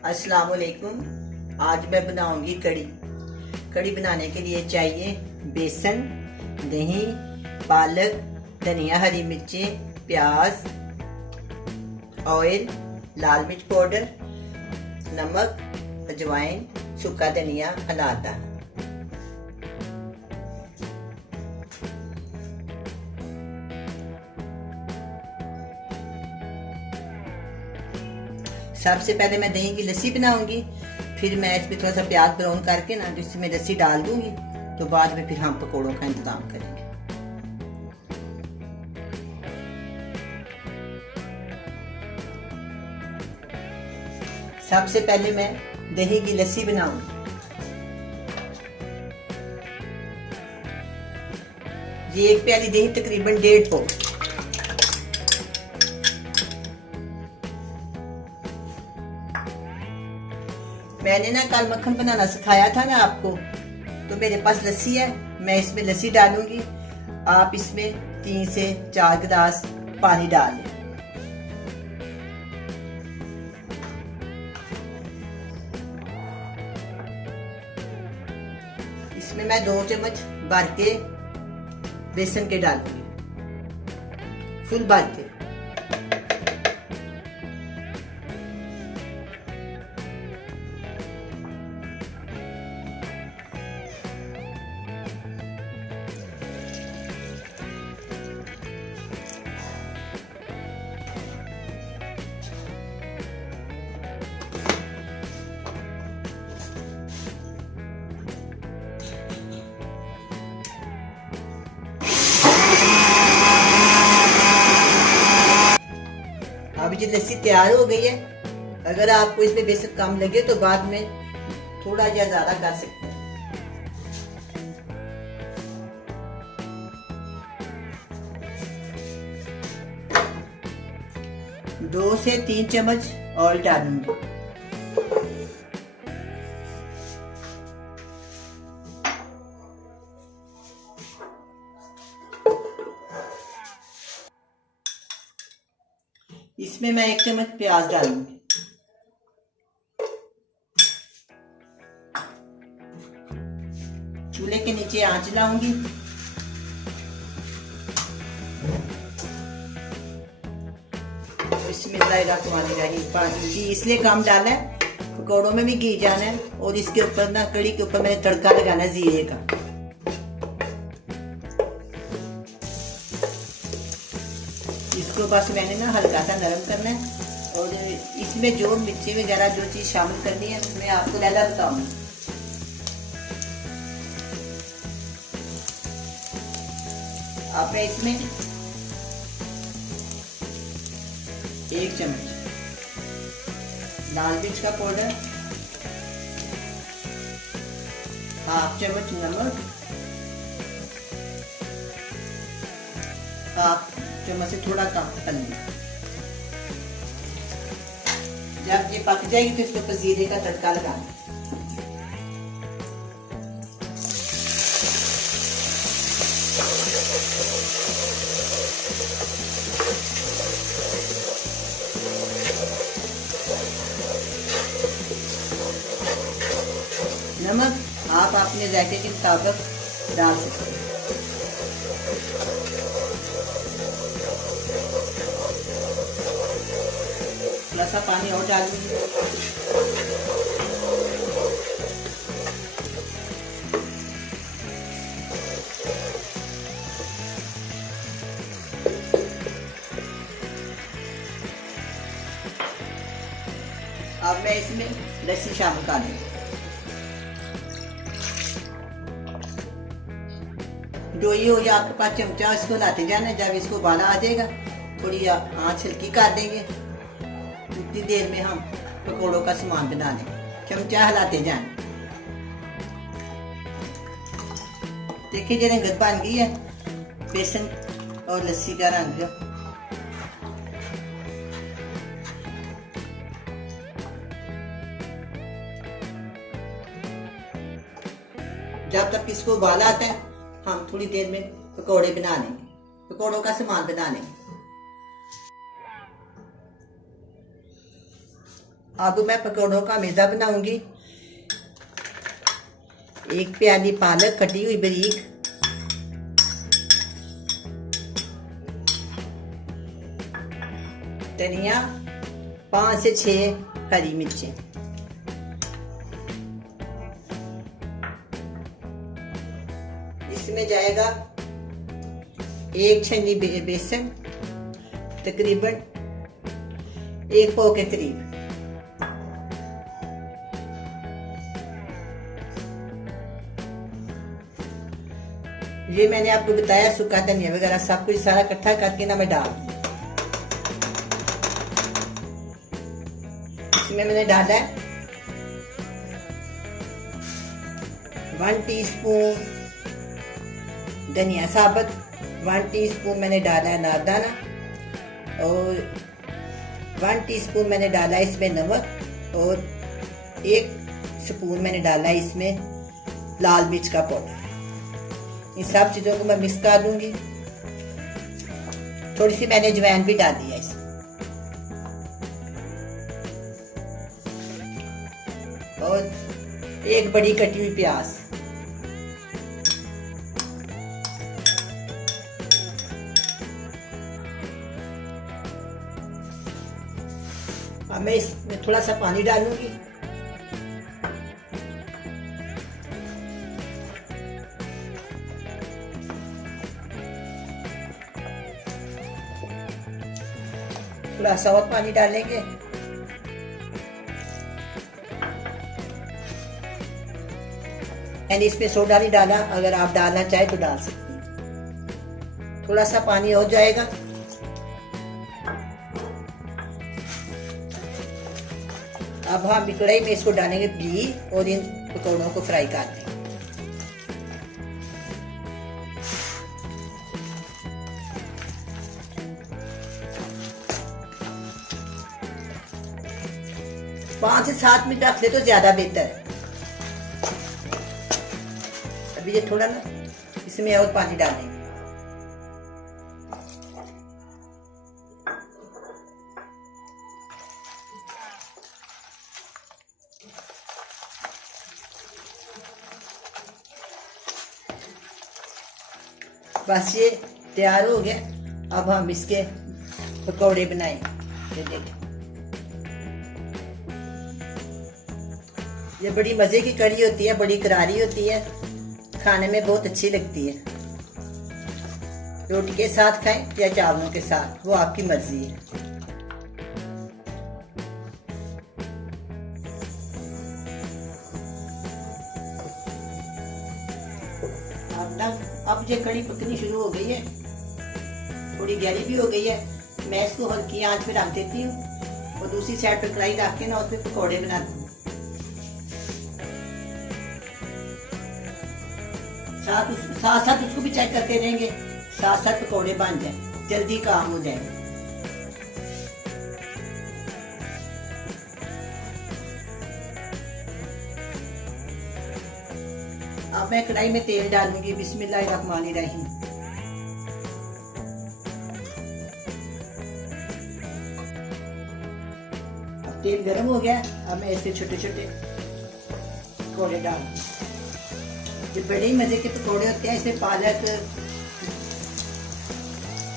अस्सलाम वालेकुम। आज मैं बनाऊंगी कड़ी। कड़ी बनाने के लिए चाहिए बेसन, दही, पालक, धनिया, हरी मिर्चें, प्याज, ऑयल, लाल मिर्च पाउडर, नमक, अजवाइन, सूखा धनिया, अनारदाना। सबसे पहले मैं दही की लस्सी बनाऊंगी, फिर मैं इसमें थोड़ा सा प्याज ब्राउन करके ना तो इसमें लस्सी डाल दूंगी, तो बाद में फिर हम पकौड़ों का इंतजाम करेंगे। सबसे पहले मैं दही की लस्सी बनाऊंगी। ये एक प्याली दही तकरीबन 1.5 हो। मैंने ना कल मक्खन बनाना सिखाया था ना आपको, तो मेरे पास लस्सी है, मैं इसमें लस्सी डालूंगी। आप इसमें 3 से 4 गिलास पानी डाल लें। इसमें मैं 2 चम्मच भर के बेसन के डालूंगी, फुल भर के। अब ये लस्सी तैयार हो गई है। अगर आपको इसमें बेसन कम लगे तो बाद में थोड़ा या ज्यादा कर सकते हैं। 2 से 3 चम्मच ऑयल डालूंगी। इसमें मैं 1 चम्मच प्याज डालूंगी। चूल्हे के नीचे आंच लाऊंगी। बिस्मिल्लाहिर्रहमानिर्रहीम। घी इसलिए कम डाला है, पकौड़ों में भी घी जाना है, और इसके ऊपर ना कड़ी के ऊपर मैंने तड़का लगाना है जीरे का। इसको बस मैंने ना हल्का सा नरम करना है, और इसमें जो मिर्ची वगैरह जो चीज शामिल करनी है मैं आपको लहदा बताऊंगी। अब मैं इसमें 1 चम्मच लाल मिर्च का पाउडर, 1/2 चम्मच नमक, 1/2 चम्मच से थोड़ा कम हल्दी। जब ये पक जाएगी तो इसके ऊपर जीरे का तड़का लगाना। नमक आप अपने जायके के मुताबिक डाल सकते हैं। थोड़ा सा पानी और डालूंगी। अब मैं इसमें लस्सी शामिल कर दूंगी। डोई हो या आपके पास चमचा, इसको लाते जाना। जब इसको उबाला आ जाएगा, थोड़ी आंच हल्की कर देंगे। इतनी देर में हम पकौड़ों का सामान बना लेंगे। चमचा हिलाते जाना। देखिए ये रंगत बन गई है बेसन और लस्सी का रंग। जब तक इसको उबाला आता है हम थोड़ी देर में पकौड़े बना लेंगे, पकौड़ों का सामान बना लेंगे। अब मैं पकौड़ों का मेज़ा बनाऊंगी। 1 प्याली पालक कटी हुई बारीक, धनिया, 5 से 6 हरी मिर्चें, इसमें जाएगा 1 छन्नी बेसन, तकरीबन 1 पाव के करीब। ये मैंने आपको बताया सूखा धनिया वगैरह सब कुछ सारा इकट्ठा करके ना मैं डाल दूँ। इसमें मैंने डाला है 1 टीस्पून धनिया साबुत, 1 टीस्पून मैंने डाला है नारदाना, और 1 टीस्पून मैंने डाला है इसमें नमक, और 1 स्पून मैंने डाला है इसमें लाल मिर्च का पाउडर। इन सब चीज़ों को मैं मिक्स कर दूंगी। थोड़ी सी मैंने अजवाइन भी डाल दिया इसमें, और 1 बड़ी कटी हुई प्याज। अब मैं इसमें थोड़ा सा पानी डालूंगी। थोड़ा सा और पानी डालेंगे। मैंने इसमें सोडा नहीं डाला, अगर आप डालना चाहे तो डाल सकते हैं। थोड़ा सा पानी हो जाएगा। अब हम कढ़ाई में इसको डालेंगे घी और इन पकौड़ों को फ्राई कर देंगे। पाँच से 7 मिनट रख ले तो ज्यादा बेहतर है। अभी ये थोड़ा ना इसमें और पानी डालेंगे। बस ये तैयार हो गया। अब हम इसके पकौड़े बनाएंगे। ये देखें, ये बड़ी मजे की कढ़ी होती है, बड़ी करारी होती है, खाने में बहुत अच्छी लगती है। रोटी के साथ खाएं या चावलों के साथ, वो आपकी मर्जी है। अब ये कढ़ी पकनी शुरू हो गई है, थोड़ी गहरी भी हो गई है। मैं इसको हल्की आंच पे रख देती हूँ और दूसरी साइड पर कढ़ाई रख के ना उसमें पकौड़े बनाती हूँ। साथ साथ उसको भी चेक करते रहेंगे, साथ साथ पकौड़े बन जाए, जल्दी काम हो जाए। अब मैं कढ़ाई में तेल डालूंगी। बिस्मिल्लाहिर्रहमानिर्रहीम। अब तेल गर्म हो गया। अब मैं इसके छोटे छोटे पकौड़े डालूंगी। ये बड़े ही मजे के पकौड़े होते हैं। इसमें पालक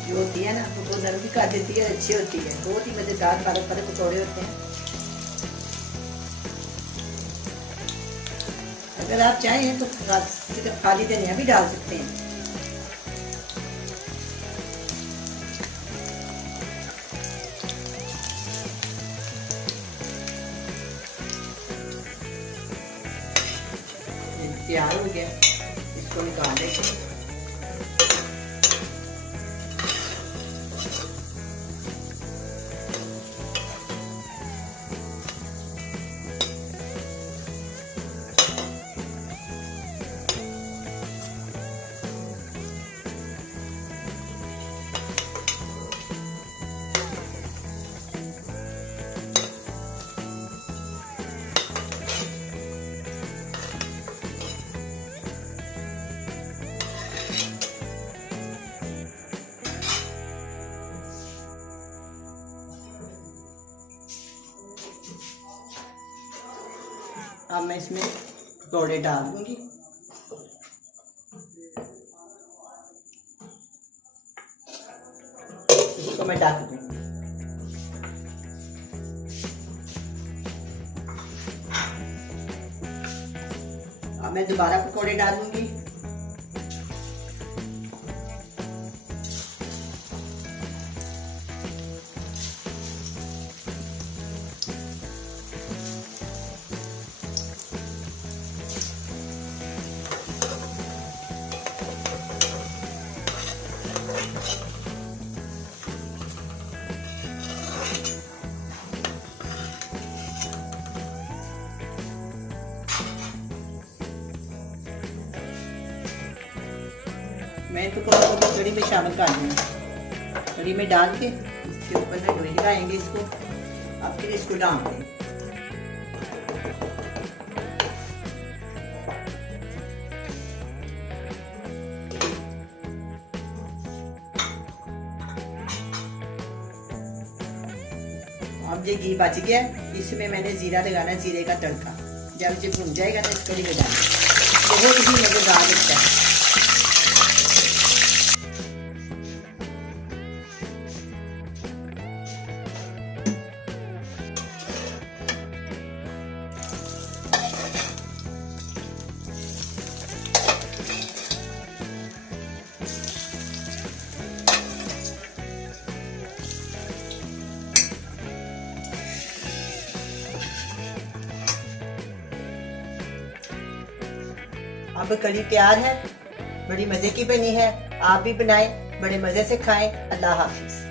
जो होती है ना, वो नरम भी कर देती है, अच्छी होती है। बहुत ही मजेदार पालक वाले पकौड़े होते हैं। अगर आप चाहें तो खाली धनिया भी डाल सकते हैं। तैयार हो गया, इसको निकाल देंगे। अब मैं इसमें पकौड़े डाल दूंगी। इसको मैं ढक दूंगी। अब मैं दोबारा पकौड़े डालूंगी। मैं पकौड़ों को कड़ी में शामिल कर दूँगी। कड़ी में डाल के इसके ऊपर में लोई लगाएंगे इसको। अब फिर इसको डाल देंगे। अब ये घी बच गया, इसमें मैंने जीरा लगाना, जीरे का तड़का। जब ये भुन जाएगा ना इस कड़ी में डालेंगे, बहुत ही मजेदार लगता है। अब कड़ी तैयार है, बड़ी मजे की बनी है। आप भी बनाएं, बड़े मजे से खाएं। अल्लाह हाफिज।